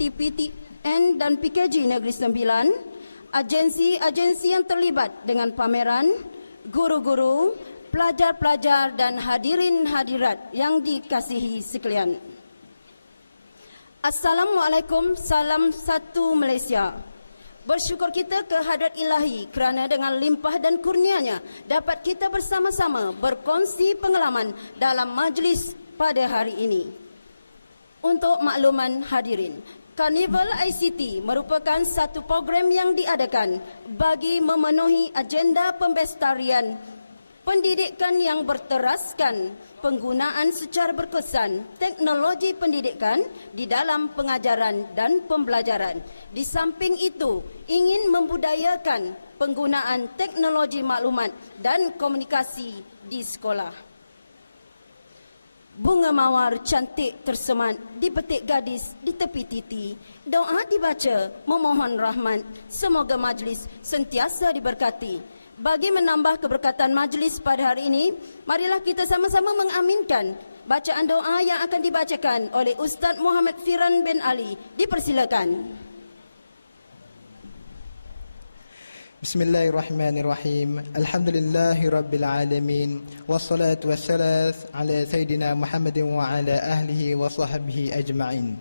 TPTN dan PKJ Negeri Sembilan, agensi-agensi yang terlibat dengan pameran, guru-guru, pelajar-pelajar dan hadirin hadirat yang dikasihi sekalian. Assalamualaikum, salam satu Malaysia. Bersyukur kita kehadrat ilahi kerana dengan limpah dan kurnianya dapat kita bersama-sama berkongsi pengalaman dalam majlis pada hari ini. Untuk makluman hadirin, Karnival ICT merupakan satu program yang diadakan bagi memenuhi agenda pembestarian pendidikan yang berteraskan penggunaan secara berkesan teknologi pendidikan di dalam pengajaran dan pembelajaran. Di samping itu, ingin membudayakan penggunaan teknologi maklumat dan komunikasi di sekolah. Bunga mawar cantik tersemat dipetik gadis di tepi titi. Doa dibaca memohon rahmat. Semoga majlis sentiasa diberkati. Bagi menambah keberkatan majlis pada hari ini, marilah kita sama-sama mengaminkan bacaan doa yang akan dibacakan oleh Ustaz Muhammad Firan bin Ali. Dipersilakan. Bismillahirrahmanirrahim. Alhamdulillahi rabbil alamin. Wassalatu wassalam ala Sayyidina Muhammadin wa ala ahlihi wa sahbihi ajma'in.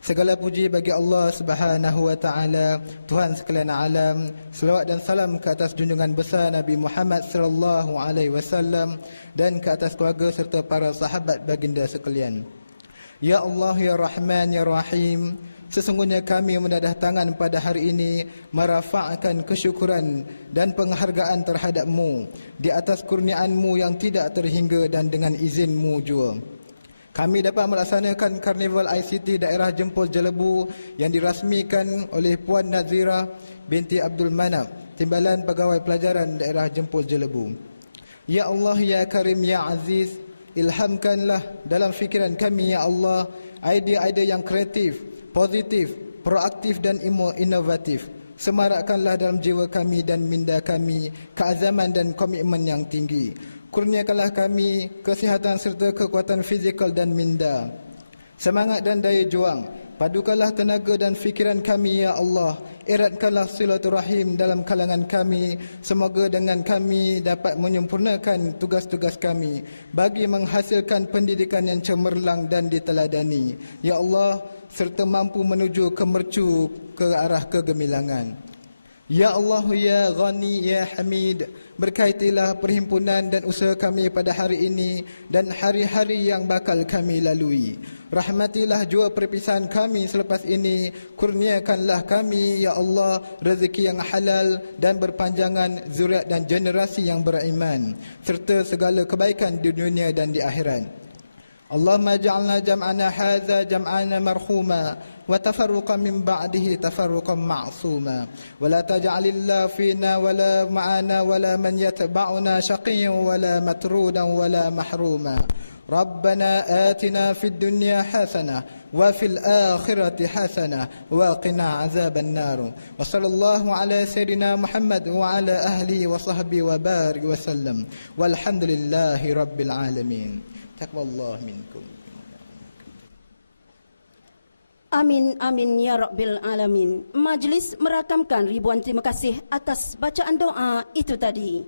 Segala puji bagi Allah Subhanahu wa taala, Tuhan sekalian alam. Selawat dan salam ke atas junjungan besar Nabi Muhammad sallallahu alaihi wasallam dan ke atas keluarga serta para sahabat baginda sekalian. Ya Allah, ya Rahman, ya Rahim, sesungguhnya kami menadah tangan pada hari ini merafa'kan kesyukuran dan penghargaan terhadap-Mu di atas kurniaan-Mu yang tidak terhingga dan dengan izin-Mu jua. Kami dapat melaksanakan Karnival ICT daerah Jempol Jelebu yang dirasmikan oleh Puan Nazira binti Abdul Manap, Timbalan Pegawai Pelajaran daerah Jempol Jelebu. Ya Allah, ya Karim, ya Aziz, ilhamkanlah dalam fikiran kami, ya Allah, idea-idea yang kreatif, positif, proaktif dan inovatif. Semarakkanlah dalam jiwa kami dan minda kami keazaman dan komitmen yang tinggi. Kurniakanlah kami kesihatan serta kekuatan fizikal dan minda, semangat dan daya juang. Padukanlah tenaga dan fikiran kami, ya Allah. Eratkanlah silaturahim dalam kalangan kami. Semoga dengan kami dapat menyempurnakan tugas-tugas kami bagi menghasilkan pendidikan yang cemerlang dan diteladani, ya Allah, serta mampu menuju kemercu ke arah kegemilangan. Ya Allah, ya Ghani, ya Hamid, berkaitilah perhimpunan dan usaha kami pada hari ini dan hari-hari yang bakal kami lalui. Rahmatilah jua perpisahan kami selepas ini. Kurniakanlah kami, ya Allah, rezeki yang halal dan berpanjangan zuriat dan generasi yang beriman, serta segala kebaikan di dunia dan di akhirat. Allahumma ja'alna jam'ana hadza jam'ana marhuma wa tafarruqan min ba'dihi tafarruqan ma'suma wa la taj'alillahu fina wa la ma'ana wa la man yatba'una shaqiyyan wa la matrudan wa la mahruma. Rabbana atina fid dunya hasanah wa fil akhirati hasanah wa qina azaban nar. Wa sallallahu ala sayyidina Muhammad wa ala ahlihi wa sahbihi wa barik wa sallam. Walhamdulillahi rabbil alamin. Taqabbalallahu minkum. Amin, amin, ya Rabbil Alamin. Majlis merakamkan ribuan terima kasih atas bacaan doa itu tadi.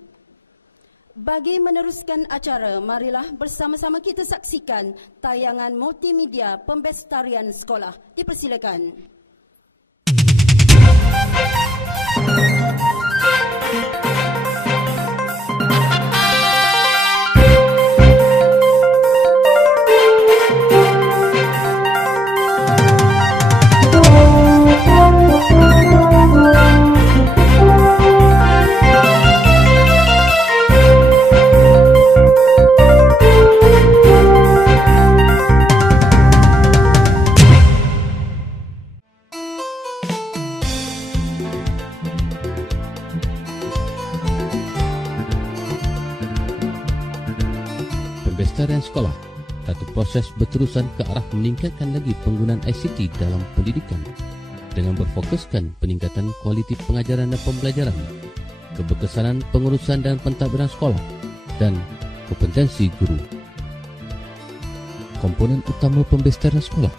Bagi meneruskan acara, marilah bersama-sama kita saksikan tayangan multimedia pembestarian sekolah. Dipersilakan. Pembestarian sekolah, satu proses berterusan ke arah meningkatkan lagi penggunaan ICT dalam pendidikan dengan berfokuskan peningkatan kualiti pengajaran dan pembelajaran, keberkesanan pengurusan dan pentadbiran sekolah, dan kompetensi guru. Komponen utama pembestarian sekolah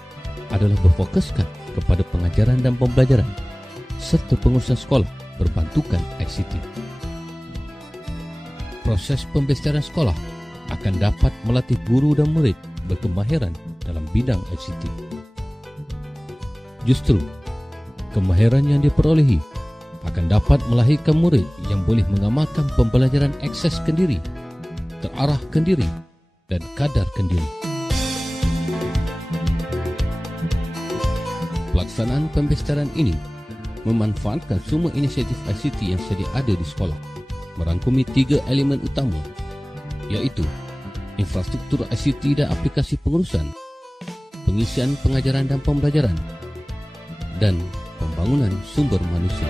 adalah berfokuskan kepada pengajaran dan pembelajaran serta pengurusan sekolah berbantukan ICT. Proses pembelajaran sekolah akan dapat melatih guru dan murid berkemahiran dalam bidang ICT. Justru, kemahiran yang diperolehi akan dapat melahirkan murid yang boleh mengamalkan pembelajaran akses kendiri, terarah kendiri dan kadar kendiri. Pelaksanaan pembelajaran ini memanfaatkan semua inisiatif ICT yang sedia ada di sekolah, merangkumi 3 elemen utama, iaitu infrastruktur ICT dan aplikasi pengurusan, pengisian pengajaran dan pembelajaran, dan pembangunan sumber manusia.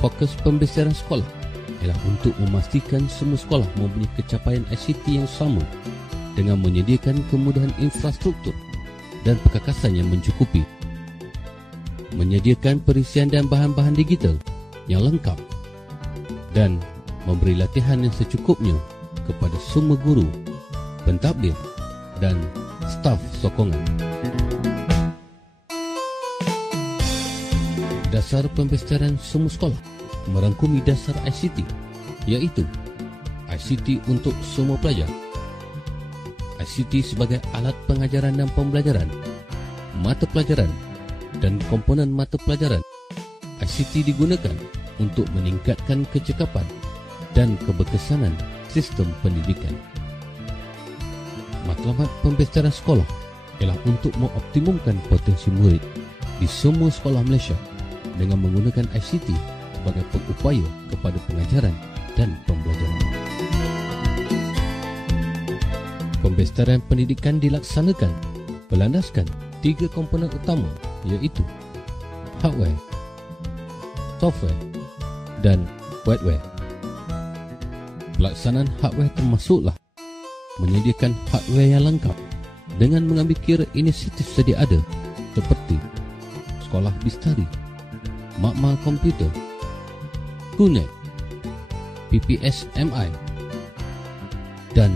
Fokus pembelajaran sekolah ialah untuk memastikan semua sekolah mempunyai kecapaian ICT yang sama dengan menyediakan kemudahan infrastruktur dan perkakasan yang mencukupi, menyediakan perisian dan bahan-bahan digital yang lengkap, dan memberi latihan yang secukupnya kepada semua guru, pentadbir dan staf sokongan. Dasar pembelajaran semua sekolah merangkumi dasar ICT, iaitu ICT untuk semua pelajar, ICT sebagai alat pengajaran dan pembelajaran, mata pelajaran dan komponen mata pelajaran. ICT digunakan untuk meningkatkan kecekapan dan keberkesanan sistem pendidikan. Matlamat pembelajaran sekolah ialah untuk mengoptimumkan potensi murid di semua sekolah Malaysia dengan menggunakan ICT sebagai pengupaya kepada pengajaran dan pembelajaran. Pembelajaran pendidikan dilaksanakan berlandaskan 3 komponen utama, iaitu hardware, software dan wetware. Pelaksanaan hardware termasuklah menyediakan hardware yang lengkap dengan mengambil kira inisiatif sedia ada seperti Sekolah Bistari, Makmal Komputer, Kunet, PPS MI dan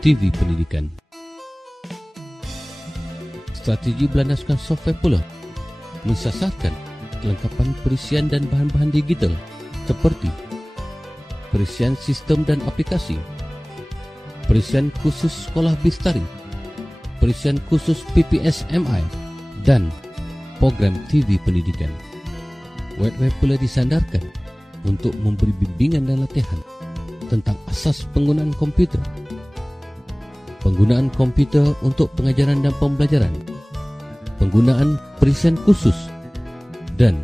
TV pendidikan. Strategi berlandaskan software pula mensasarkan kelengkapan perisian dan bahan-bahan digital seperti perisian sistem dan aplikasi, perisian khusus Sekolah Bistari, perisian khusus PPS MI dan program TV pendidikan. Wetware pula disandarkan untuk memberi bimbingan dan latihan tentang asas penggunaan komputer, penggunaan komputer untuk pengajaran dan pembelajaran, penggunaan perisian khusus, dan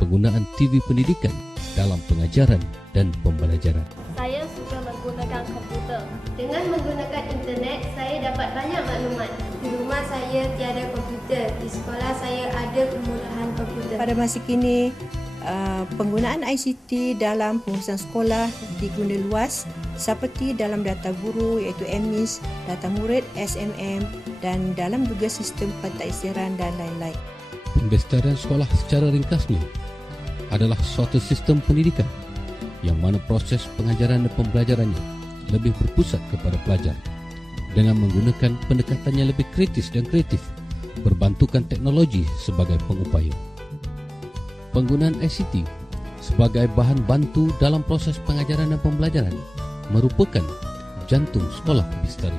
penggunaan TV pendidikan dalam pengajaran dan pembelajaran. Saya suka menggunakan komputer. Dengan menggunakan internet, saya dapat banyak maklumat. Di rumah saya tiada komputer. Di sekolah saya ada kemudahan komputer. Pada masa kini, penggunaan ICT dalam pengurusan sekolah diguna luas seperti dalam data guru iaitu MIS, data murid SMM dan dalam juga sistem pentadbiran dan lain-lain. Pembelajaran sekolah secara ringkasnya adalah suatu sistem pendidikan yang mana proses pengajaran dan pembelajarannya lebih berpusat kepada pelajar dengan menggunakan pendekatan yang lebih kritis dan kreatif, berbantukan teknologi sebagai pengupaya. Penggunaan ICT sebagai bahan bantu dalam proses pengajaran dan pembelajaran merupakan jantung Sekolah Bistari.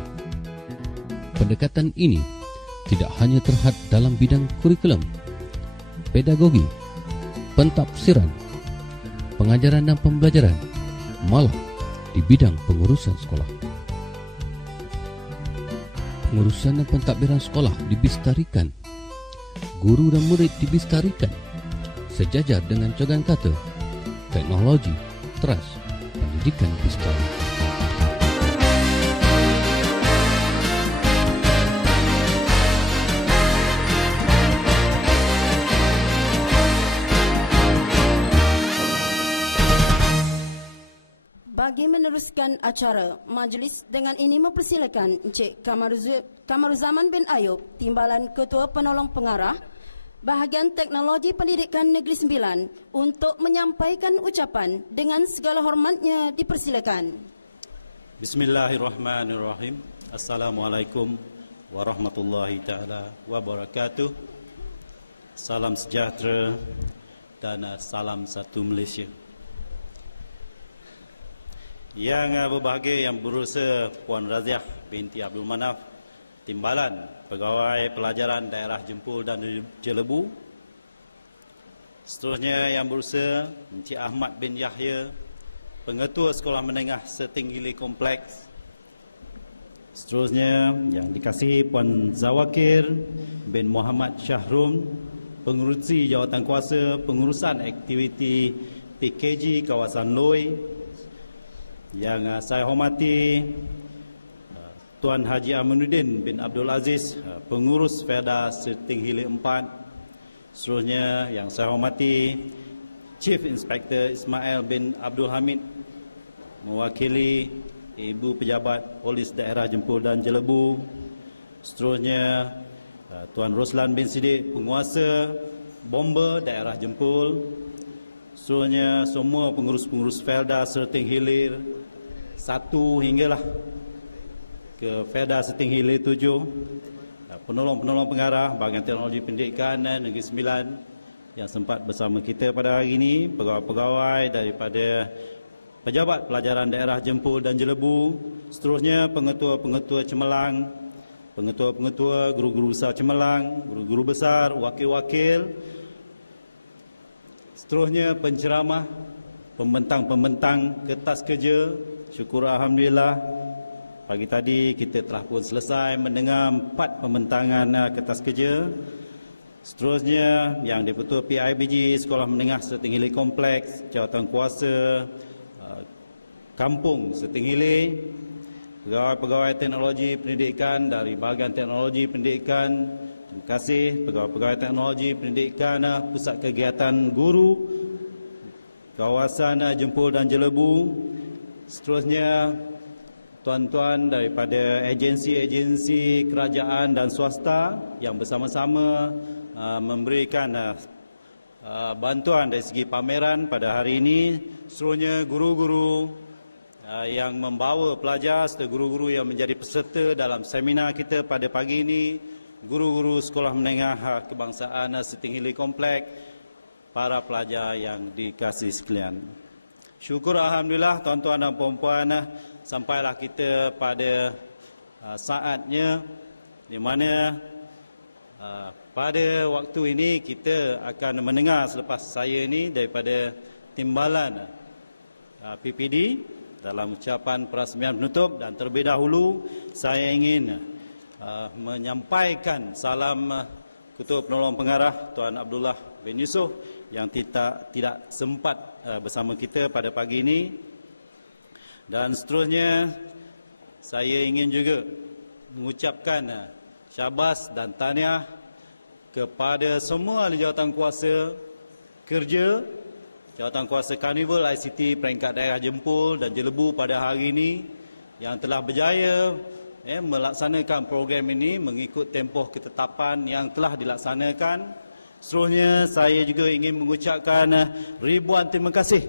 Pendekatan ini tidak hanya terhad dalam bidang kurikulum, pedagogi, pentafsiran, pengajaran dan pembelajaran, malah di bidang pengurusan sekolah. Pengurusan dan pentadbiran sekolah dibistarikan, guru dan murid dibistarikan sejajar dengan cogan kata teknologi, trust, pendidikan bistari. Bagi meneruskan acara, majlis dengan ini mempersilakan Encik Kamaruzaman bin Ayub, Timbalan Ketua Penolong Pengarah, Bahagian Teknologi Pendidikan Negeri Sembilan untuk menyampaikan ucapan. Dengan segala hormatnya dipersilakan. Bismillahirrahmanirrahim. Assalamualaikum warahmatullahi taala wabarakatuh. Salam sejahtera dan salam satu Malaysia. Yang berbahagia yang berusaha Puan Raziah binti Abdul Manaf, Timbalan Pegawai Pelajaran Daerah Jempol dan Jelebu. Seterusnya yang berusaha Encik Ahmad bin Yahya, Pengetua Sekolah Menengah Setinggili Kompleks. Seterusnya yang dikasihi Puan Zawakir bin Muhammad Syahrum, Pengurusi Jawatan Kuasa Pengurusan Aktiviti PKG Kawasan Loi. Yang saya hormati Tuan Haji Aminuddin bin Abdul Aziz, Pengurus Perda Setinggili 4. Seterusnya yang saya hormati Chief Inspector Ismail bin Abdul Hamid, mewakili Ibu Pejabat Polis Daerah Jempol dan Jelebu. Seterusnya Tuan Roslan bin Siddiq, Penguasa Bomber Daerah Jempol. Seterusnya semua pengurus-pengurus Perda Serting Hilir 1 hinggalah ke Perda Serting Hilir 7, penolong-penolong pengarah Bahagian Teknologi Pendidikan Negeri Sembilan yang sempat bersama kita pada hari ini, pegawai-pegawai daripada Pejabat Pelajaran Daerah Jempol dan Jelebu. Seterusnya pengetua-pengetua Cemerlang, pengetua-pengetua guru-guru besar Cemerlang, guru-guru besar, wakil-wakil. Seterusnya penceramah, pembentang-pembentang kertas kerja. Syukur Alhamdulillah, pagi tadi kita telah pun selesai mendengar 4 pembentangan kertas kerja. Seterusnya yang di-Ketua PIBG Sekolah Menengah Setinggili Kompleks, Jawatan Kuasa Kampung Setinggili, pegawai-pegawai teknologi pendidikan dari Bahagian Teknologi Pendidikan. Terima kasih pegawai-pegawai teknologi pendidikan Pusat Kegiatan Guru Kawasan Jempol dan Jelebu. Seterusnya tuan-tuan daripada agensi-agensi kerajaan dan swasta yang bersama-sama memberikan bantuan dari segi pameran pada hari ini. Seterusnya guru-guru yang membawa pelajar serta guru-guru yang menjadi peserta dalam seminar kita pada pagi ini, guru-guru Sekolah Menengah Kebangsaan Setinggili Kompleks, para pelajar yang dikasihi sekalian. Syukur Alhamdulillah tuan-tuan dan puan-puan, sampailah kita pada saatnya di mana pada waktu ini kita akan mendengar selepas saya ini daripada Timbalan PPD dalam ucapan perasmian penutup. Dan terlebih dahulu saya ingin menyampaikan salam Ketua Penolong Pengarah Tuan Abdullah bin Yusof yang tidak sempat bersama kita pada pagi ini. Dan seterusnya saya ingin juga mengucapkan syabas dan tahniah kepada semua ahli jawatan kuasa kerja, jawatan kuasa Karnival ICT peringkat daerah Jempol dan Jelebu pada hari ini yang telah berjaya melaksanakan program ini mengikut tempoh ketetapan yang telah dilaksanakan. Seterusnya saya juga ingin mengucapkan ribuan terima kasih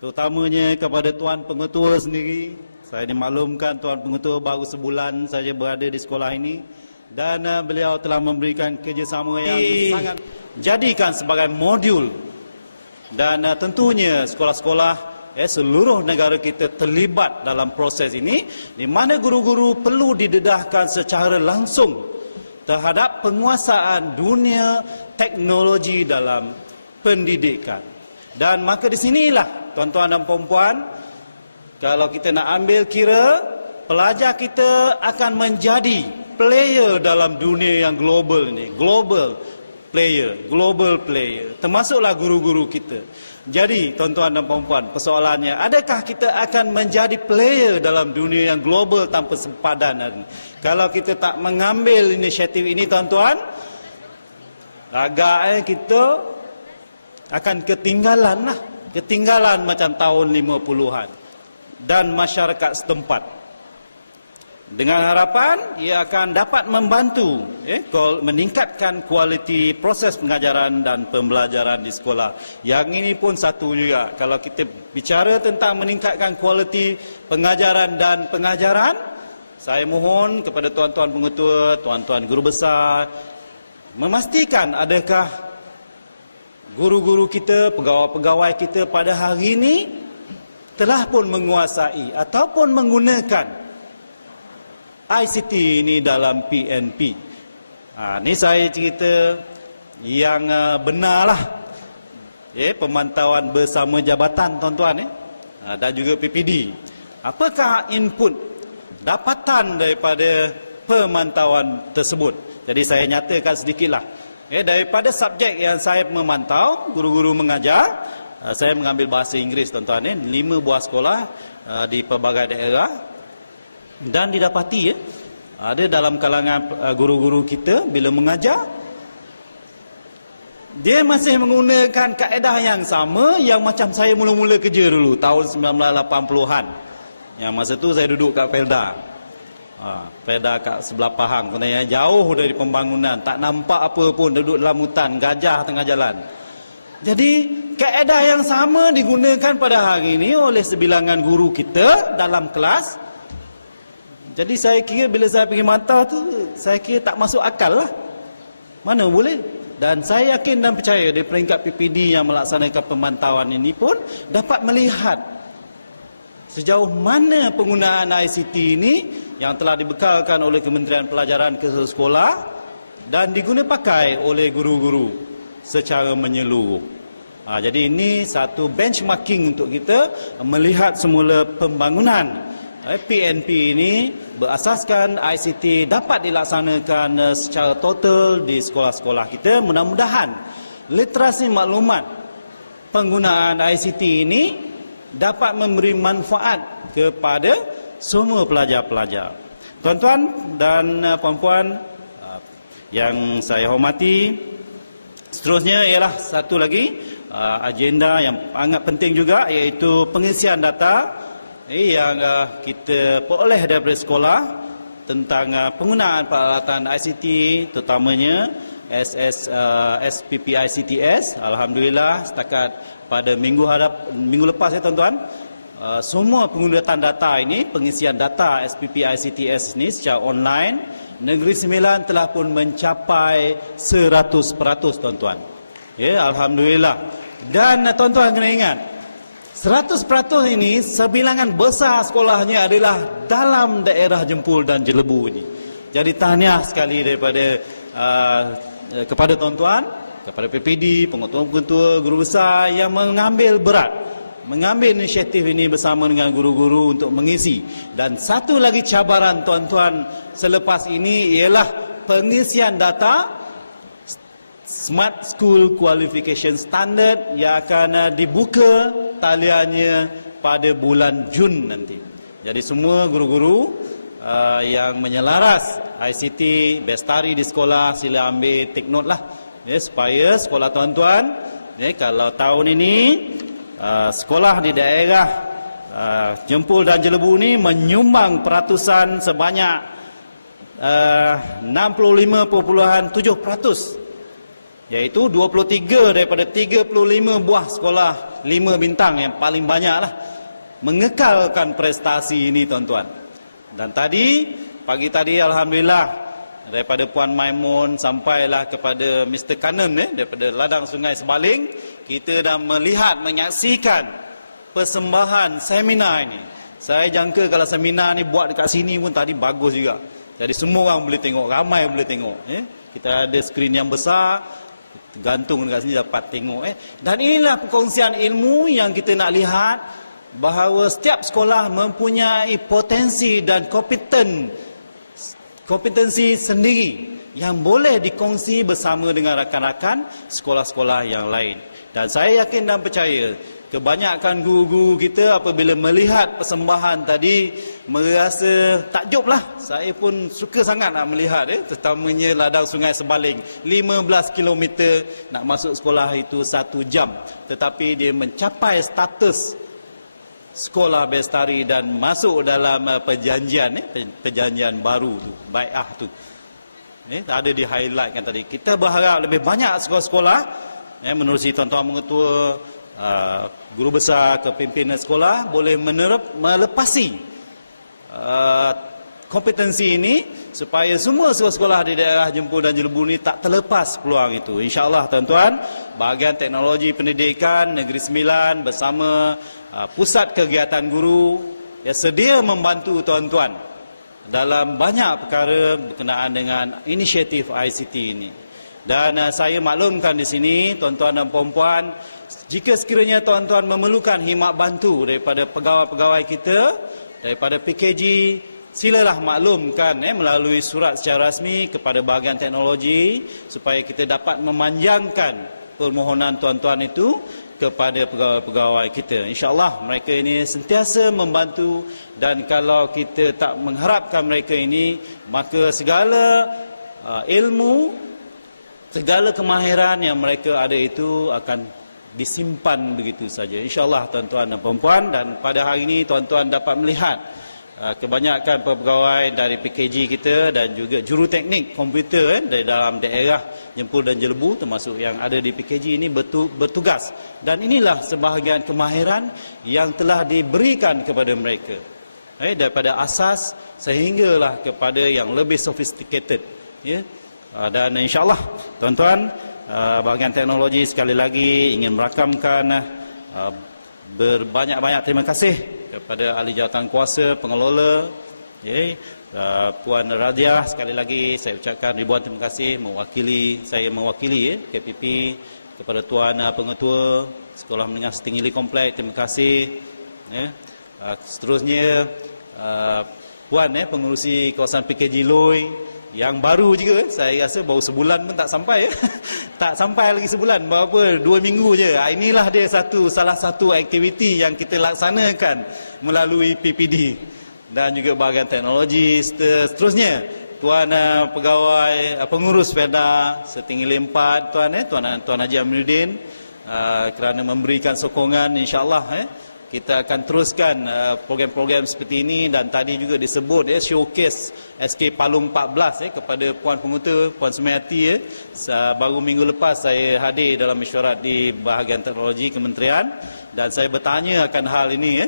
terutamanya kepada Tuan Pengetua sendiri. Saya dimaklumkan Tuan Pengetua baru sebulan saja berada di sekolah ini dan beliau telah memberikan kerjasama yang sangat jadikan sebagai modul. Dan tentunya sekolah-sekolah seluruh negara kita terlibat dalam proses ini, di mana guru-guru perlu didedahkan secara langsung terhadap penguasaan dunia teknologi dalam pendidikan. Dan maka di sinilah tuan-tuan dan puan-puan, kalau kita nak ambil kira, pelajar kita akan menjadi player dalam dunia yang global ini, global player, termasuklah guru-guru kita. Jadi tuan-tuan dan puan-puan, persoalannya, adakah kita akan menjadi player dalam dunia yang global tanpa sempadan? Kalau kita tak mengambil inisiatif ini tuan-tuan, agak kita akan ketinggalan macam tahun 50-an dan masyarakat setempat. Dengan harapan ia akan dapat membantu meningkatkan kualiti proses pengajaran dan pembelajaran di sekolah. Yang ini pun satu juga. Kalau kita bicara tentang meningkatkan kualiti pengajaran dan pengajaran, saya mohon kepada tuan-tuan pengetua, tuan-tuan guru besar, memastikan adakah guru-guru kita, pegawai-pegawai kita pada hari ini telah pun menguasai ataupun menggunakan ICT ini dalam PNP. Ini saya cerita yang benarlah. Pemantauan bersama jabatan tuan-tuan dan juga PPD. Apakah input dapatan daripada pemantauan tersebut? Jadi saya nyatakan sedikitlah. Daripada subjek yang saya memantau, guru-guru mengajar, saya mengambil bahasa Inggeris tuan-tuan 5 buah sekolah di pelbagai daerah. Dan didapati ada dalam kalangan guru-guru kita bila mengajar, dia masih menggunakan kaedah yang sama yang macam saya mula-mula kerja dulu tahun 1980-an. Yang masa tu saya duduk kat Felda. Felda kat sebelah Pahang, sebenarnya jauh dari pembangunan, tak nampak apa pun, duduk dalam hutan, gajah tengah jalan. Jadi kaedah yang sama digunakan pada hari ini oleh sebilangan guru kita dalam kelas. Jadi saya kira bila saya pergi mantau tu, saya kira tak masuk akal lah. Mana boleh? Dan saya yakin dan percaya di peringkat PPD yang melaksanakan pemantauan ini pun dapat melihat sejauh mana penggunaan ICT ini yang telah dibekalkan oleh Kementerian Pelajaran ke sekolah dan diguna pakai oleh guru-guru secara menyeluruh. Jadi ini satu benchmarking untuk kita melihat semula pembangunan PNP ini berasaskan ICT dapat dilaksanakan secara total di sekolah-sekolah kita. Mudah-mudahan literasi maklumat penggunaan ICT ini dapat memberi manfaat kepada semua pelajar-pelajar. Tuan-tuan dan puan-puan yang saya hormati, seterusnya ialah satu lagi agenda yang sangat penting juga, iaitu pengisian data yang kita peroleh daripada sekolah tentang penggunaan peralatan ICT, terutamanya SPP ICTS. Alhamdulillah setakat pada minggu lepas tuan-tuan, semua penggunaan data ini, pengisian data SPP ICTS ini secara online, Negeri Sembilan telah pun mencapai 100% tuan-tuan. Alhamdulillah. Dan tuan-tuan kena ingat, 100% ini sebilangan besar sekolahnya adalah dalam daerah Jempol dan Jelebu ini. Jadi tahniah sekali daripada kepada tuan-tuan, kepada PPD, pengetua-pengetua, guru besar yang mengambil inisiatif ini bersama dengan guru-guru untuk mengisi. Dan satu lagi cabaran tuan-tuan selepas ini ialah pengisian data Smart School Qualification Standard yang akan dibuka taliannya pada bulan Jun nanti. Jadi semua guru-guru yang menyelaras ICT bestari di sekolah, sila ambil take note lah, supaya sekolah tuan-tuan, kalau tahun ini sekolah di daerah Jempol dan Jelebu ni menyumbang peratusan sebanyak 65.7%. Iaitu 23 daripada 35 buah sekolah 5 bintang yang paling banyak lah mengekalkan prestasi ini tuan-tuan. Dan pagi tadi Alhamdulillah daripada Puan Maimun sampailah kepada Mr. Kanan daripada Ladang Sungai Sebaling, kita dah melihat, menyaksikan persembahan seminar ini. Saya jangka kalau seminar ni buat dekat sini pun tadi bagus juga. Jadi semua orang boleh tengok, ramai boleh tengok. Kita ada skrin yang besar, gantung dekat sini dapat tengok. Dan inilah perkongsian ilmu yang kita nak lihat, bahawa setiap sekolah mempunyai potensi dan kompetensi sendiri yang boleh dikongsi bersama dengan rakan-rakan sekolah-sekolah yang lain. Dan saya yakin dan percaya kebanyakan guru-guru kita apabila melihat persembahan tadi merasa takjublah. Saya pun suka sangat nak melihat, terutamanya Ladang Sungai Sebaling, 15 km nak masuk sekolah itu 1 jam, tetapi dia mencapai status sekolah bestari dan masuk dalam perjanjian baru tu, bai'ah tu. Ada di highlight kan tadi. Kita berharap lebih banyak sekolah-sekolah menerusi tuan-tuan mengetua, guru besar, kepimpinan sekolah boleh melepasi kompetensi ini supaya semua sekolah-sekolah di daerah Jemput dan Jelebu ni tak terlepas peluang itu. InsyaAllah tuan-tuan, bahagian teknologi pendidikan Negeri Sembilan bersama pusat kegiatan guru sedia membantu tuan-tuan dalam banyak perkara berkenaan dengan inisiatif ICT ini. Dan saya maklumkan di sini tuan-tuan dan puan-puan, jika sekiranya tuan-tuan memerlukan khidmat bantu daripada pegawai-pegawai kita, daripada PKG, silalah maklumkan melalui surat secara rasmi kepada bahagian teknologi supaya kita dapat memanjangkan permohonan tuan-tuan itu kepada pegawai-pegawai kita. InsyaAllah mereka ini sentiasa membantu, dan kalau kita tak mengharapkan mereka ini, maka segala ilmu, segala kemahiran yang mereka ada itu akan disimpan begitu saja. InsyaAllah tuan-tuan dan perempuan, dan pada hari ini tuan-tuan dapat melihat kebanyakan pegawai dari PKG kita dan juga juruteknik komputer dari dalam daerah Jemput dan Jelebu termasuk yang ada di PKG ini bertugas. Dan inilah sebahagian kemahiran yang telah diberikan kepada mereka. Daripada asas sehinggalah kepada yang lebih sophisticated. Dan insyaAllah tuan-tuan, bahagian teknologi sekali lagi ingin merakamkan berbanyak-banyak terima kasih kepada ahli jawatan kuasa, pengelola, Puan Radiah, sekali lagi saya ucapkan ribuan terima kasih mewakili KPP, kepada Tuan Pengetua Sekolah Menengah Setinggi Kompleks, terima kasih. Seterusnya Puan pengurusi kawasan PKG Loi yang baru juga, saya rasa baru sebulan pun tak sampai tak sampai lagi sebulan, berapa 2 minggu je. Inilah dia salah satu aktiviti yang kita laksanakan melalui PPD dan juga bahagian teknologi. Seterusnya Tuan pegawai pengurus FEDA Setinggi 4, Tuan Haji Amiruddin, kerana memberikan sokongan. InsyaAllah kita akan teruskan program-program seperti ini, dan tadi juga disebut showcase SK Palung 14 kepada Puan Pengetua, Puan Sumayati. Baru minggu lepas saya hadir dalam mesyuarat di bahagian teknologi kementerian, dan saya bertanya akan hal ini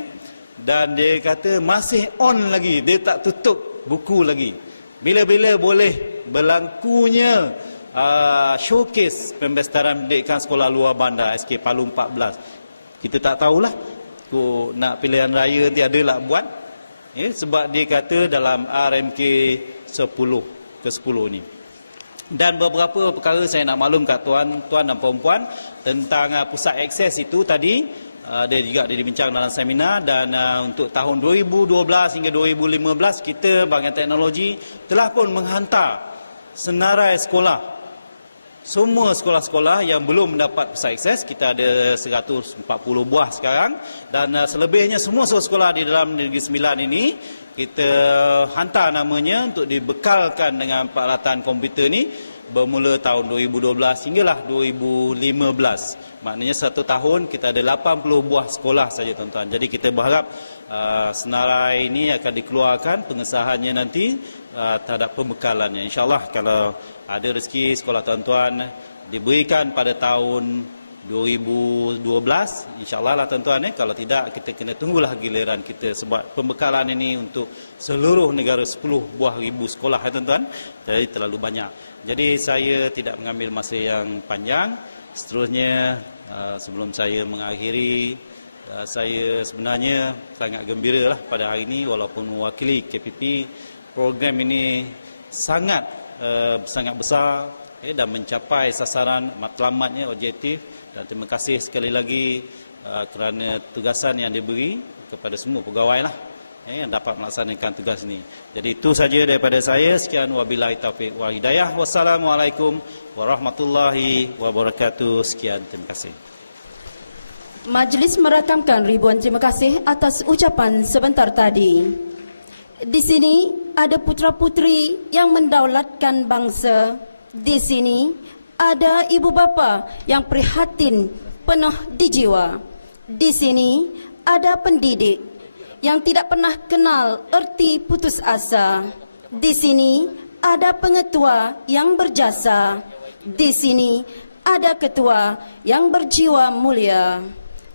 dan dia kata masih on lagi, dia tak tutup buku lagi. Bila-bila boleh berlakunya showcase pembestaran pendidikan sekolah luar bandar SK Palung 14. Kita tak tahulah nak pilihan raya nanti adalah buat sebab dia kata dalam RMK 10 ni. Dan beberapa perkara saya nak maklum kat tuan dan perempuan tentang pusat akses itu tadi, dia juga dibincang dalam seminar. Dan untuk tahun 2012 hingga 2015 kita bahagian teknologi telah pun menghantar senarai sekolah, semua sekolah-sekolah yang belum mendapat pusat akses. Kita ada 140 buah sekarang, dan selebihnya semua sekolah di dalam Negeri Sembilan ini kita hantar namanya untuk dibekalkan dengan peralatan komputer ni bermula tahun 2012 hinggalah 2015. Maknanya 1 tahun kita ada 80 buah sekolah saja tuan-tuan. Jadi kita berharap senarai ini akan dikeluarkan pengesahannya nanti terhadap pembekalannya. InsyaAllah kalau ada rezeki sekolah tuan-tuan diberikan pada tahun 2012, insyaAllah lah tuan-tuan. Kalau tidak, kita kena tunggulah giliran kita, sebab pembekalan ini untuk seluruh negara 10 buah ribu sekolah tuan-tuan. Jadi terlalu banyak. Jadi saya tidak mengambil masa yang panjang. Seterusnya sebelum saya mengakhiri, saya sebenarnya sangat gembira lah pada hari ini walaupun mewakili KPP. Program ini sangat besar dan mencapai sasaran matlamatnya, objektif. Dan terima kasih sekali lagi kerana tugasan yang diberi kepada semua pegawai lah yang dapat melaksanakan tugas ini. Jadi itu saja daripada saya. Sekian, wabillahi taufiq wa hidayah. Wassalamualaikum warahmatullahi wabarakatuh. Sekian, terima kasih. Majlis merakamkan ribuan terima kasih atas ucapan sebentar tadi. Di sini ada putra-putri yang mendaulatkan bangsa. Di sini ada ibu bapa yang prihatin penuh di jiwa. Di sini ada pendidik yang tidak pernah kenal erti putus asa. Di sini ada pengetua yang berjasa. Di sini ada ketua yang berjiwa mulia.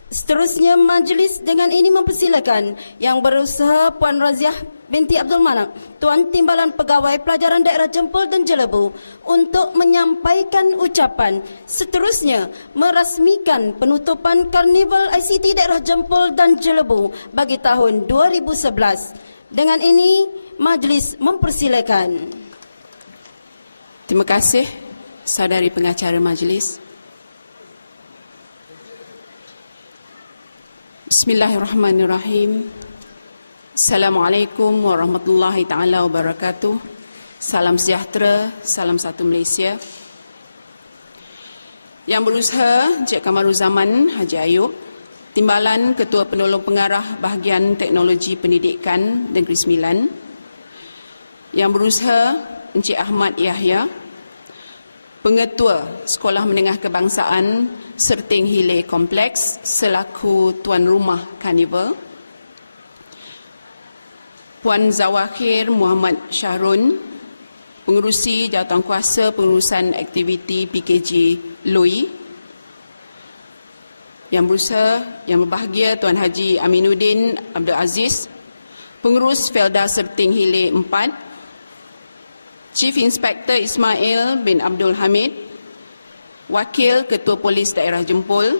Seterusnya majlis dengan ini mempersilakan yang berusaha Puan Raziah binti Abdul Manak, Tuan Timbalan Pegawai Pelajaran Daerah Jempol dan Jelebu untuk menyampaikan ucapan. Seterusnya merasmikan penutupan Karnival ICT Daerah Jempol dan Jelebu bagi tahun 2011. Dengan ini majlis mempersilakan. Terima kasih saudari pengacara majlis. Bismillahirrahmanirrahim. Assalamualaikum warahmatullahi taala wabarakatuh. Salam sejahtera, salam satu Malaysia. Yang berusaha Encik Kamaruzaman Haji Ayub, Timbalan Ketua Penolong Pengarah Bahagian Teknologi Pendidikan Negeri Sembilan. Yang berusaha Encik Ahmad Yahya, Pengetua Sekolah Menengah Kebangsaan Serting Hile Kompleks selaku Tuan Rumah Karnival. Puan Zawahir Muhammad Syahrun, Pengerusi Jawatankuasa Pengurusan Aktiviti PKG Lui. Yang berusaha, yang berbahagia Tuan Haji Aminuddin Abdul Aziz, Pengurus Felda Serting Hile 4, Chief Inspector Ismail bin Abdul Hamid, Wakil Ketua Polis Daerah Jempol,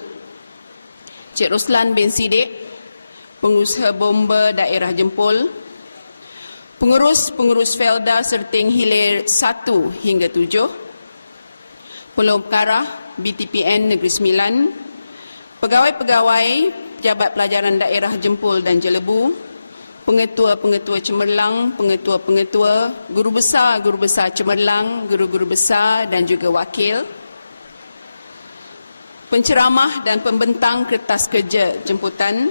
Cik Roslan bin Siddiq, Pengusaha Bomba Daerah Jempol, Pengurus Felda Serting Hilir 1 hingga 7, Penolong Pengarah BTPN Negeri Sembilan, Pegawai-pegawai Pejabat Pelajaran Daerah Jempol dan Jelebu, Pengetua-pengetua Cemerlang, Pengetua-pengetua, Guru Besar Cemerlang, Guru-guru besar dan juga wakil, penceramah dan pembentang kertas kerja jemputan,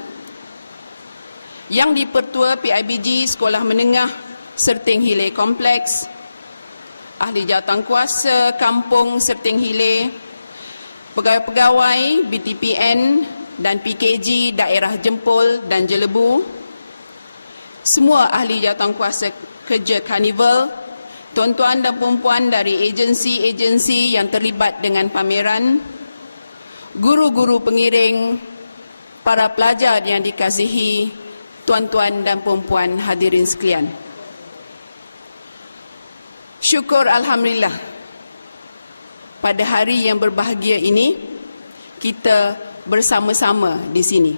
yang dipertua PIBG Sekolah Menengah Serting Hile Kompleks, ahli jawatankuasa Kampung Serting Hile, pegawai-pegawai BTPN dan PKG Daerah Jempol dan Jelebu, semua ahli jawatankuasa kerja Karnival, tuan-tuan dan puan-puan dari agensi-agensi yang terlibat dengan pameran, guru-guru pengiring, para pelajar yang dikasihi, tuan-tuan dan puan-puan hadirin sekalian. Syukur Alhamdulillah, pada hari yang berbahagia ini, kita bersama-sama di sini.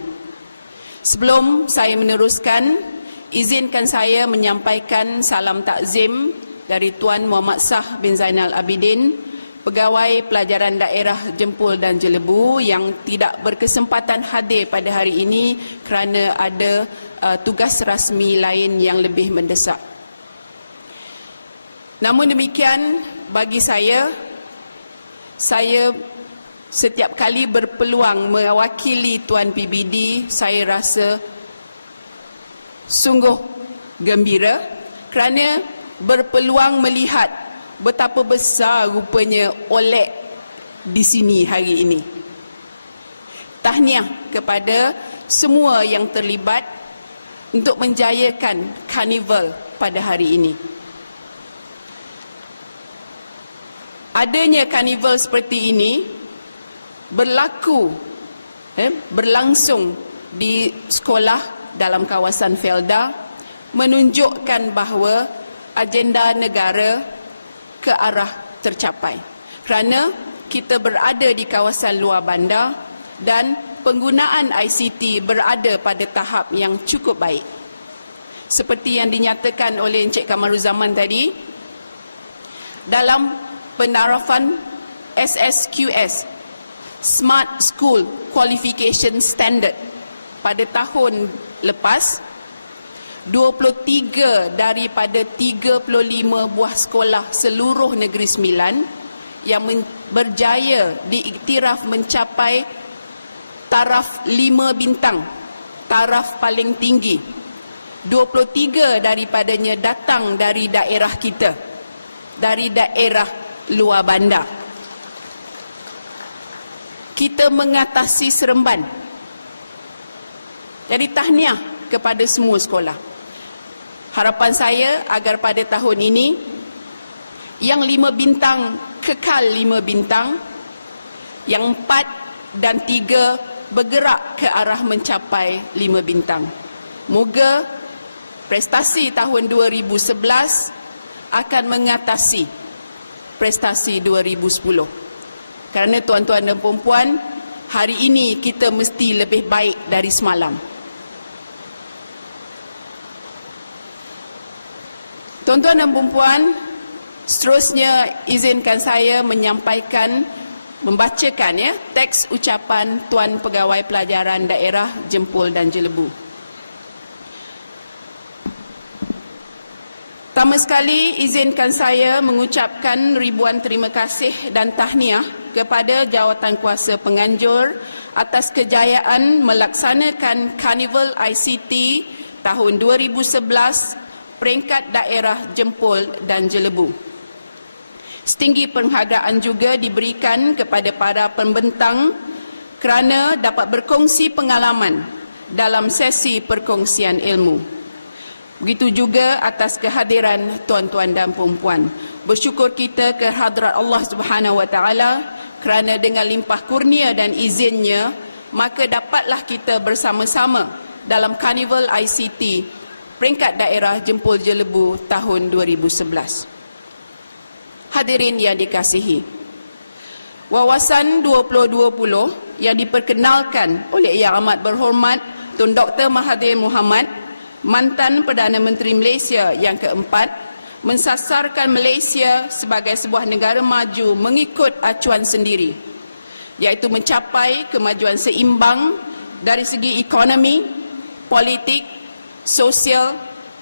Sebelum saya meneruskan, izinkan saya menyampaikan salam takzim dari Tuan Muhammad Shah bin Zainal Abidin, Pegawai Pelajaran Daerah Jempol dan Jelebu yang tidak berkesempatan hadir pada hari ini kerana ada tugas rasmi lain yang lebih mendesak. Namun demikian, bagi saya setiap kali berpeluang mewakili Tuan PBD, saya rasa sungguh gembira kerana berpeluang melihat betapa besar rupanya OLED di sini hari ini. Tahniah kepada semua yang terlibat untuk menjayakan karnival pada hari ini. Adanya karnival seperti ini berlangsung di sekolah dalam kawasan Felda menunjukkan bahawa agenda negara ke arah tercapai. Kerana kita berada di kawasan luar bandar dan penggunaan ICT berada pada tahap yang cukup baik. Seperti yang dinyatakan oleh Encik Kamaruzaman tadi, dalam penarafan SSQS, Smart School Qualification Standard, pada tahun lepas, 23 daripada 35 buah sekolah seluruh Negeri Sembilan yang berjaya diiktiraf mencapai taraf 5 bintang, taraf paling tinggi. 23 daripadanya datang dari daerah kita, dari daerah luar bandar. Kita mengatasi Seremban. Jadi tahniah kepada semua sekolah. Harapan saya agar pada tahun ini yang 5 bintang kekal 5 bintang, yang 4 dan 3 bergerak ke arah mencapai 5 bintang. Moga prestasi tahun 2011 akan mengatasi prestasi 2010. Kerana tuan-tuan dan puan-puan, hari ini kita mesti lebih baik dari semalam. Tuan-tuan dan puan-puan, seterusnya izinkan saya membacakan teks ucapan Tuan Pegawai Pelajaran Daerah Jempol dan Jelebu. Pertama sekali, izinkan saya mengucapkan ribuan terima kasih dan tahniah kepada Jawatankuasa Penganjur atas kejayaan melaksanakan Karnival ICT tahun 2011 peringkat daerah Jempol dan Jelebu. Setinggi penghargaan juga diberikan kepada para pembentang kerana dapat berkongsi pengalaman dalam sesi perkongsian ilmu. Begitu juga atas kehadiran tuan-tuan dan puan-puan. Bersyukur kita ke hadrat Allah Subhanahu Wa Taala kerana dengan limpah kurnia dan izinnya, maka dapatlah kita bersama-sama dalam Karnival ICT peringkat daerah Jempol Jelebu tahun 2011. Hadirin yang dikasihi, Wawasan 2020 yang diperkenalkan oleh Yang Amat Berhormat Tun Dr. Mahathir Mohamad, mantan Perdana Menteri Malaysia yang keempat, mensasarkan Malaysia sebagai sebuah negara maju mengikut acuan sendiri, iaitu mencapai kemajuan seimbang dari segi ekonomi, politik, sosial,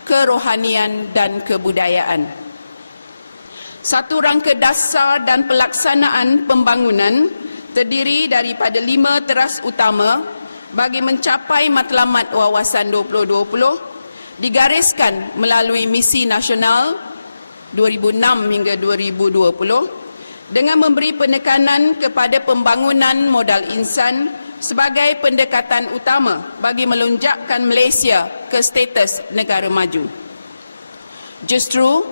kerohanian dan kebudayaan. Satu rangka dasar dan pelaksanaan pembangunan terdiri daripada 5 teras utama bagi mencapai matlamat Wawasan 2020 digariskan melalui misi nasional 2006 hingga 2020 dengan memberi penekanan kepada pembangunan modal insan sebagai pendekatan utama bagi melonjakkan Malaysia ke status negara maju. Justru,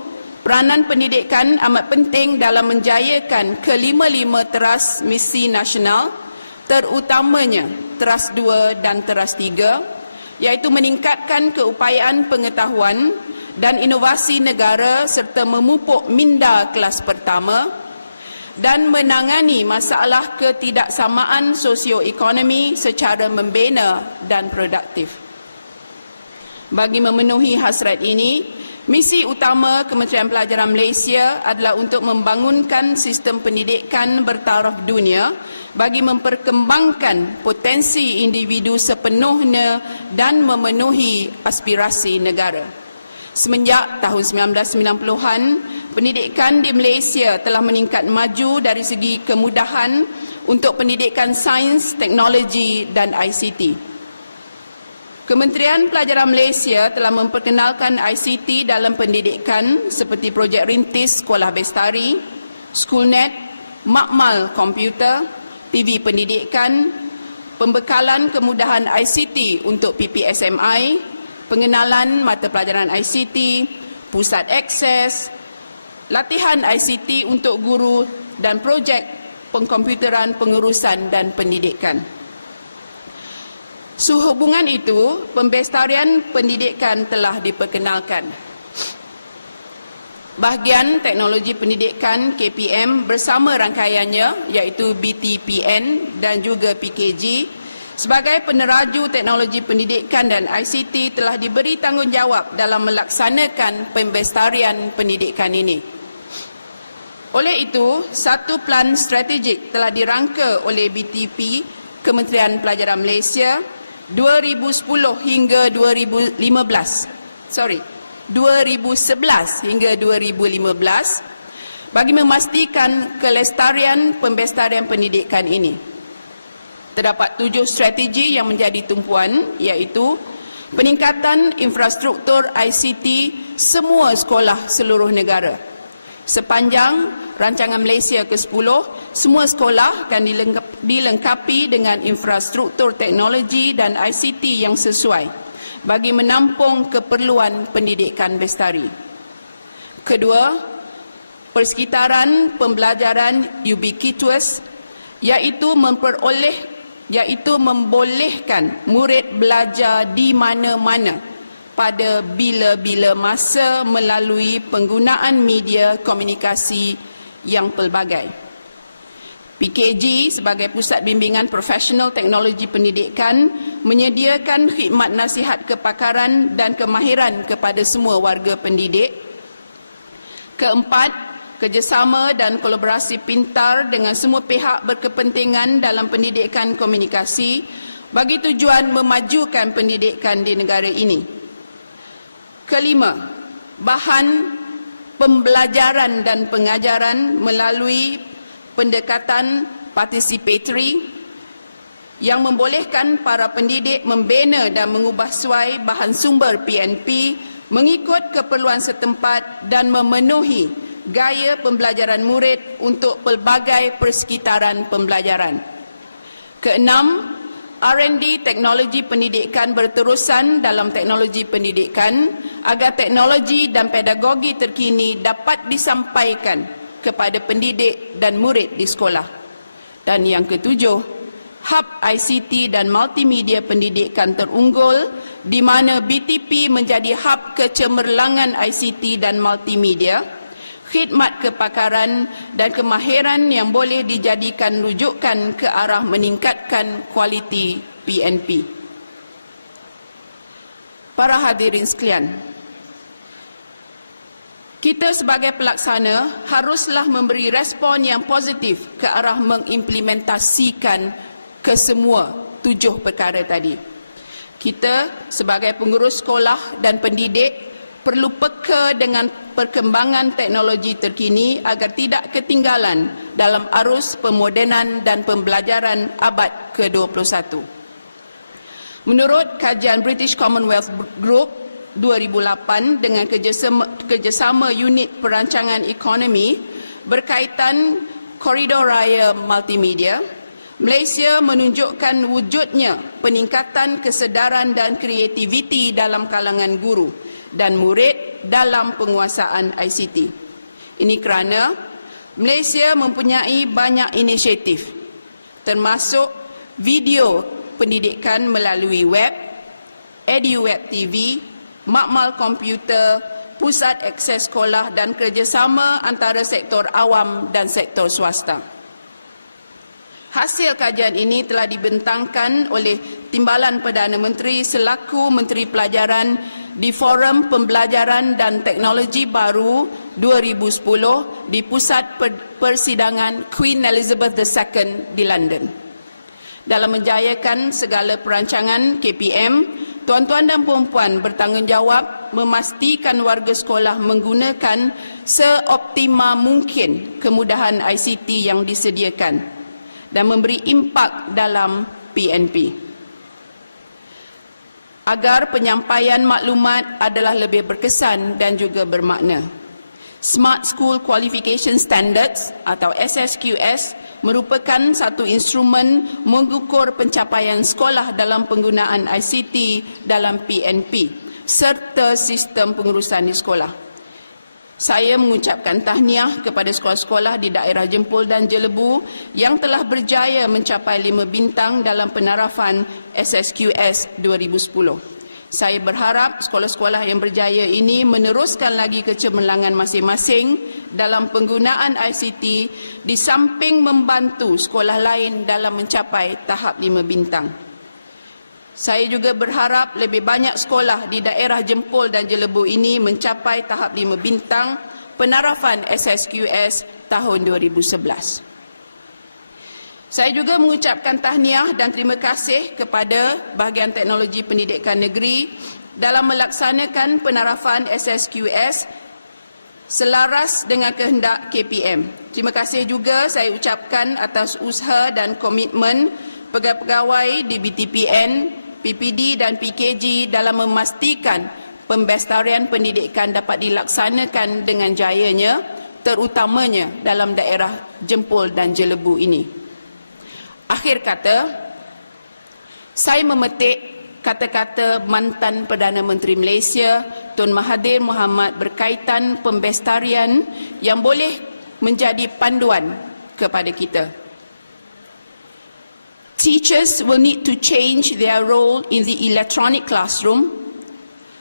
peranan pendidikan amat penting dalam menjayakan kelima-lima teras misi nasional, terutamanya teras 2 dan teras 3, iaitu meningkatkan keupayaan pengetahuan dan inovasi negara serta memupuk minda kelas pertama dan menangani masalah ketidaksamaan sosioekonomi secara membina dan produktif. Bagi memenuhi hasrat ini, misi utama Kementerian Pelajaran Malaysia adalah untuk membangunkan sistem pendidikan bertaraf dunia bagi memperkembangkan potensi individu sepenuhnya dan memenuhi aspirasi negara. Semenjak tahun 1990-an, pendidikan di Malaysia telah meningkat maju dari segi kemudahan untuk pendidikan sains, teknologi dan ICT. Kementerian Pelajaran Malaysia telah memperkenalkan ICT dalam pendidikan seperti projek rintis Sekolah Bestari, Schoolnet, Makmal Komputer, TV Pendidikan, pembekalan kemudahan ICT untuk PPSMI, pengenalan mata pelajaran ICT, pusat akses, latihan ICT untuk guru dan projek pengkomputeran pengurusan dan pendidikan. Sehubungan itu, pembestarian pendidikan telah diperkenalkan. Bahagian Teknologi Pendidikan KPM bersama rangkaiannya iaitu BTPN dan juga PKG sebagai peneraju teknologi pendidikan dan ICT telah diberi tanggungjawab dalam melaksanakan pembestarian pendidikan ini. Oleh itu, satu plan strategik telah dirangka oleh BTP Kementerian Pelajaran Malaysia 2011 hingga 2015 bagi memastikan kelestarian pembestarian pendidikan ini. Terdapat 7 strategi yang menjadi tumpuan, iaitu peningkatan infrastruktur ICT semua sekolah seluruh negara. Sepanjang rancangan Malaysia ke-10, semua sekolah akan dilengkapi dengan infrastruktur teknologi dan ICT yang sesuai bagi menampung keperluan pendidikan bestari. Kedua, persekitaran pembelajaran ubiquitous iaitu membolehkan murid belajar di mana-mana pada bila-bila masa melalui penggunaan media komunikasi yang pelbagai. PKG sebagai Pusat Bimbingan Profesional Teknologi Pendidikan menyediakan khidmat nasihat kepakaran dan kemahiran kepada semua warga pendidik. Keempat, kerjasama dan kolaborasi pintar dengan semua pihak berkepentingan dalam pendidikan komunikasi bagi tujuan memajukan pendidikan di negara ini. Kelima, bahan pembelajaran dan pengajaran melalui pendekatan participatory yang membolehkan para pendidik membina dan mengubah suai bahan sumber PNP mengikut keperluan setempat dan memenuhi gaya pembelajaran murid untuk pelbagai persekitaran pembelajaran. Keenam, R&D teknologi pendidikan berterusan dalam teknologi pendidikan agar teknologi dan pedagogi terkini dapat disampaikan kepada pendidik dan murid di sekolah. Dan yang ketujuh, hub ICT dan multimedia pendidikan terunggul di mana BTP menjadi hub kecemerlangan ICT dan multimedia, khidmat kepakaran dan kemahiran yang boleh dijadikan rujukan ke arah meningkatkan kualiti PNP. Para hadirin sekalian, kita sebagai pelaksana haruslah memberi respon yang positif ke arah mengimplementasikan kesemua 7 perkara tadi. Kita sebagai pengurus sekolah dan pendidik perlu peka dengan perkembangan teknologi terkini agar tidak ketinggalan dalam arus pemodenan dan pembelajaran abad ke-21. Menurut kajian British Commonwealth Group 2008 dengan kerjasama unit perancangan ekonomi berkaitan koridor raya multimedia, Malaysia menunjukkan wujudnya peningkatan kesedaran dan kreativiti dalam kalangan guru dan murid dalam penguasaan ICT. Ini kerana Malaysia mempunyai banyak inisiatif termasuk video pendidikan melalui web, EduWeb TV, makmal komputer, pusat akses sekolah dan kerjasama antara sektor awam dan sektor swasta. Hasil kajian ini telah dibentangkan oleh Timbalan Perdana Menteri selaku Menteri Pelajaran di Forum Pembelajaran dan Teknologi Baru 2010 di Pusat Persidangan Queen Elizabeth II di London. Dalam menjayakan segala perancangan KPM, tuan-tuan dan puan-puan bertanggungjawab memastikan warga sekolah menggunakan seoptimal mungkin kemudahan ICT yang disediakan dan memberi impak dalam PNP agar penyampaian maklumat adalah lebih berkesan dan juga bermakna. Smart School Qualification Standards atau SSQS merupakan satu instrumen mengukur pencapaian sekolah dalam penggunaan ICT dalam PNP serta sistem pengurusan di sekolah. Saya mengucapkan tahniah kepada sekolah-sekolah di daerah Jempol dan Jelebu yang telah berjaya mencapai 5 bintang dalam penarafan SSQS 2010. Saya berharap sekolah-sekolah yang berjaya ini meneruskan lagi kecemerlangan masing-masing dalam penggunaan ICT di samping membantu sekolah lain dalam mencapai tahap 5 bintang. Saya juga berharap lebih banyak sekolah di daerah Jempol dan Jelebu ini mencapai tahap 5 bintang penarafan SSQS tahun 2011. Saya juga mengucapkan tahniah dan terima kasih kepada Bahagian Teknologi Pendidikan Negeri dalam melaksanakan penarafan SSQS selaras dengan kehendak KPM. Terima kasih juga saya ucapkan atas usaha dan komitmen pegawai-pegawai di BTPN, PPD dan PKG dalam memastikan pembestarian pendidikan dapat dilaksanakan dengan jayanya, terutamanya dalam daerah Jempol dan Jelebu ini. Akhir kata, saya memetik kata-kata mantan Perdana Menteri Malaysia, Tun Mahathir Mohamad berkaitan pembestarian yang boleh menjadi panduan kepada kita. Teachers will need to change their role in the electronic classroom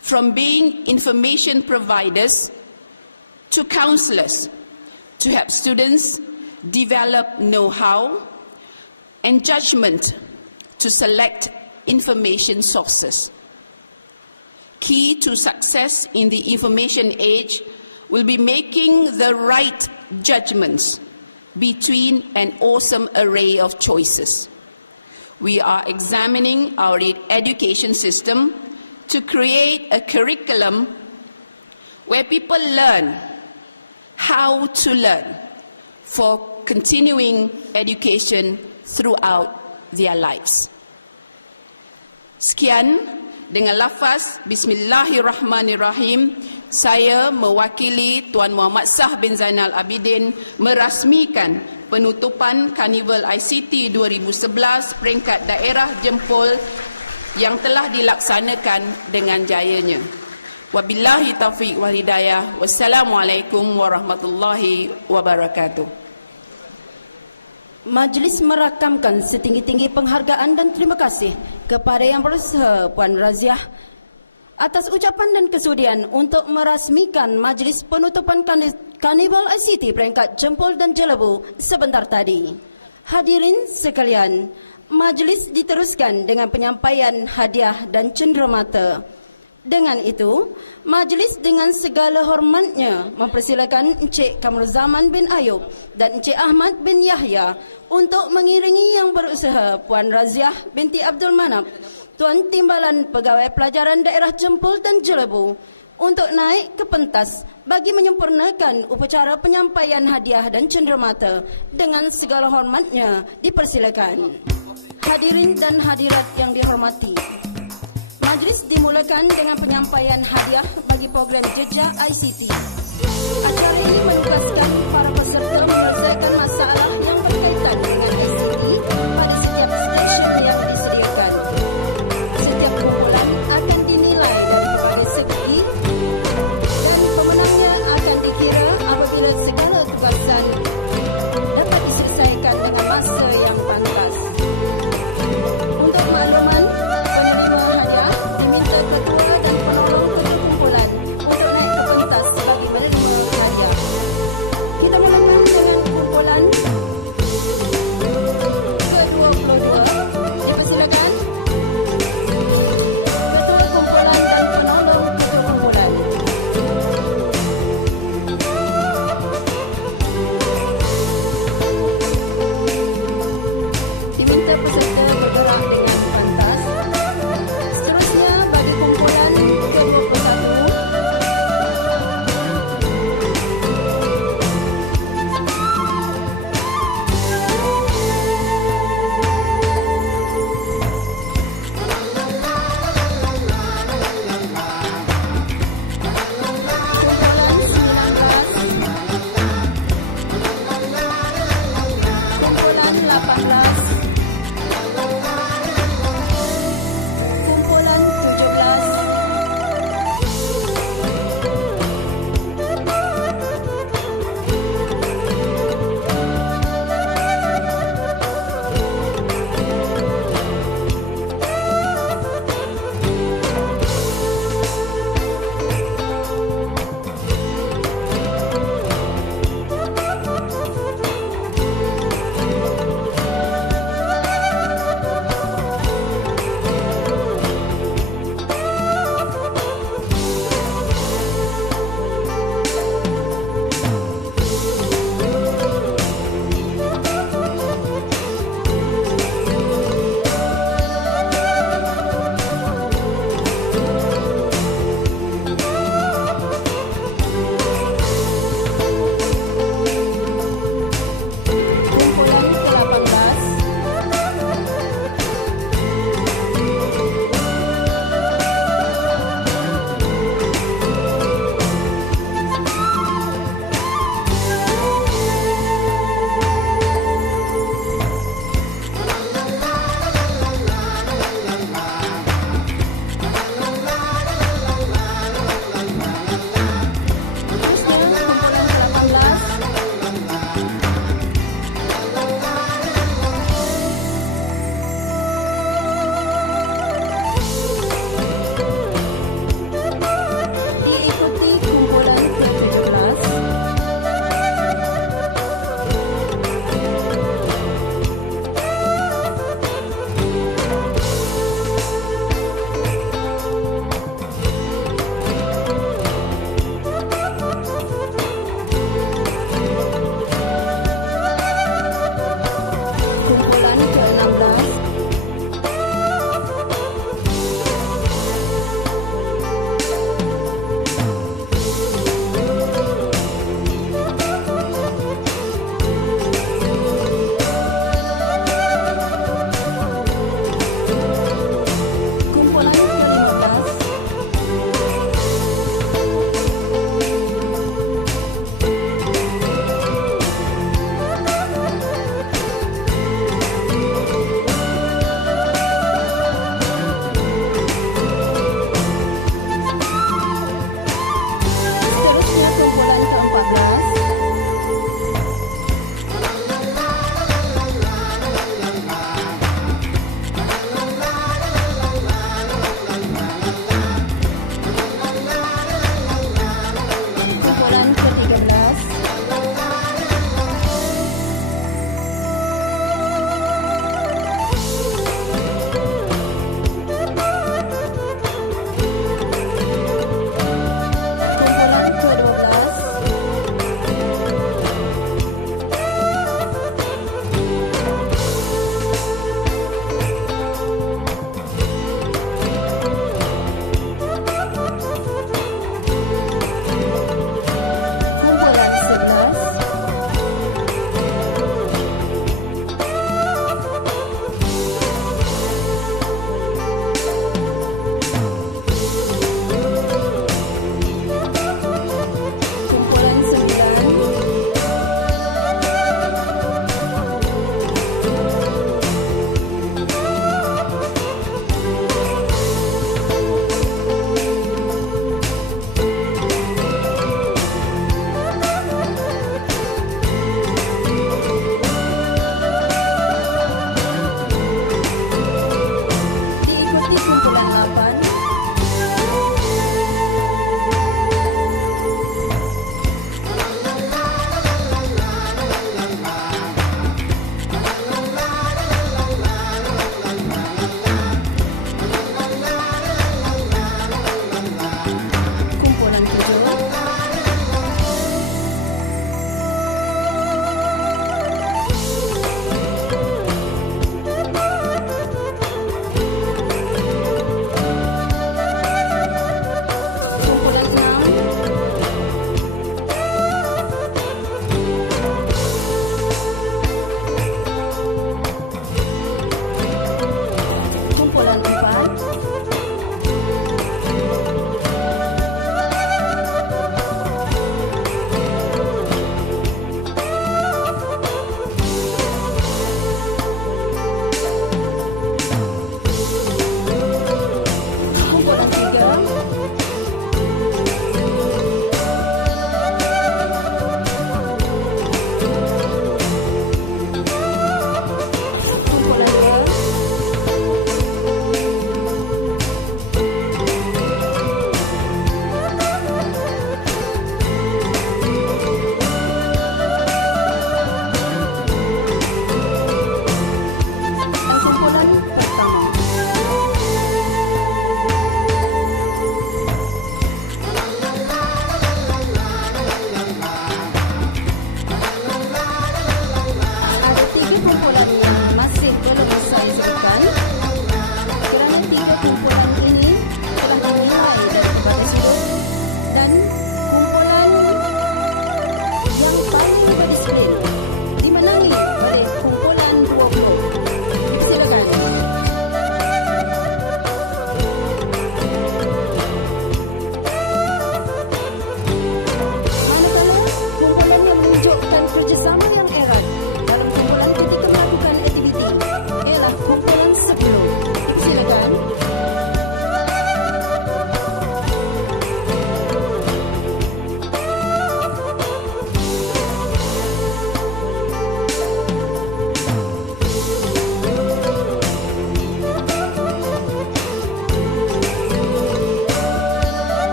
from being information providers to counselors to help students develop know-how and judgment to select information sources. Key to success in the information age will be making the right judgments between an awesome array of choices. We are examining our education system to create a curriculum where people learn how to learn for continuing education throughout their lives. Sekian, dengan lafaz Bismillahirrahmanirrahim, saya mewakili Tuan Muhammad Shah bin Zainal Abidin merasmikan penutupan Karnival ICT 2011 peringkat daerah Jempol yang telah dilaksanakan dengan jayanya. Wabillahi taufiq wal hidayah. Wassalamualaikum warahmatullahi wabarakatuh. Majlis merakamkan setinggi-tinggi penghargaan dan terima kasih kepada Yang Bersaha Puan Raziah atas ucapan dan kesudian untuk merasmikan majlis penutupan Karnival ICT peringkat Jempol dan Jelebu sebentar tadi. Hadirin sekalian, majlis diteruskan dengan penyampaian hadiah dan cenderamata. Dengan itu, majlis dengan segala hormatnya mempersilakan Encik Kamruzaman bin Ayub dan Encik Ahmad bin Yahya untuk mengiringi Yang Berusaha Puan Raziah binti Abdul Manap, Tuan Timbalan Pegawai Pelajaran Daerah Jempol dan Jelebu untuk naik ke pentas bagi menyempurnakan upacara penyampaian hadiah dan cenderamata. Dengan segala hormatnya dipersilakan. Hadirin dan hadirat yang dihormati, majlis dimulakan dengan penyampaian hadiah bagi program Jejak ICT. Acara ini menunggu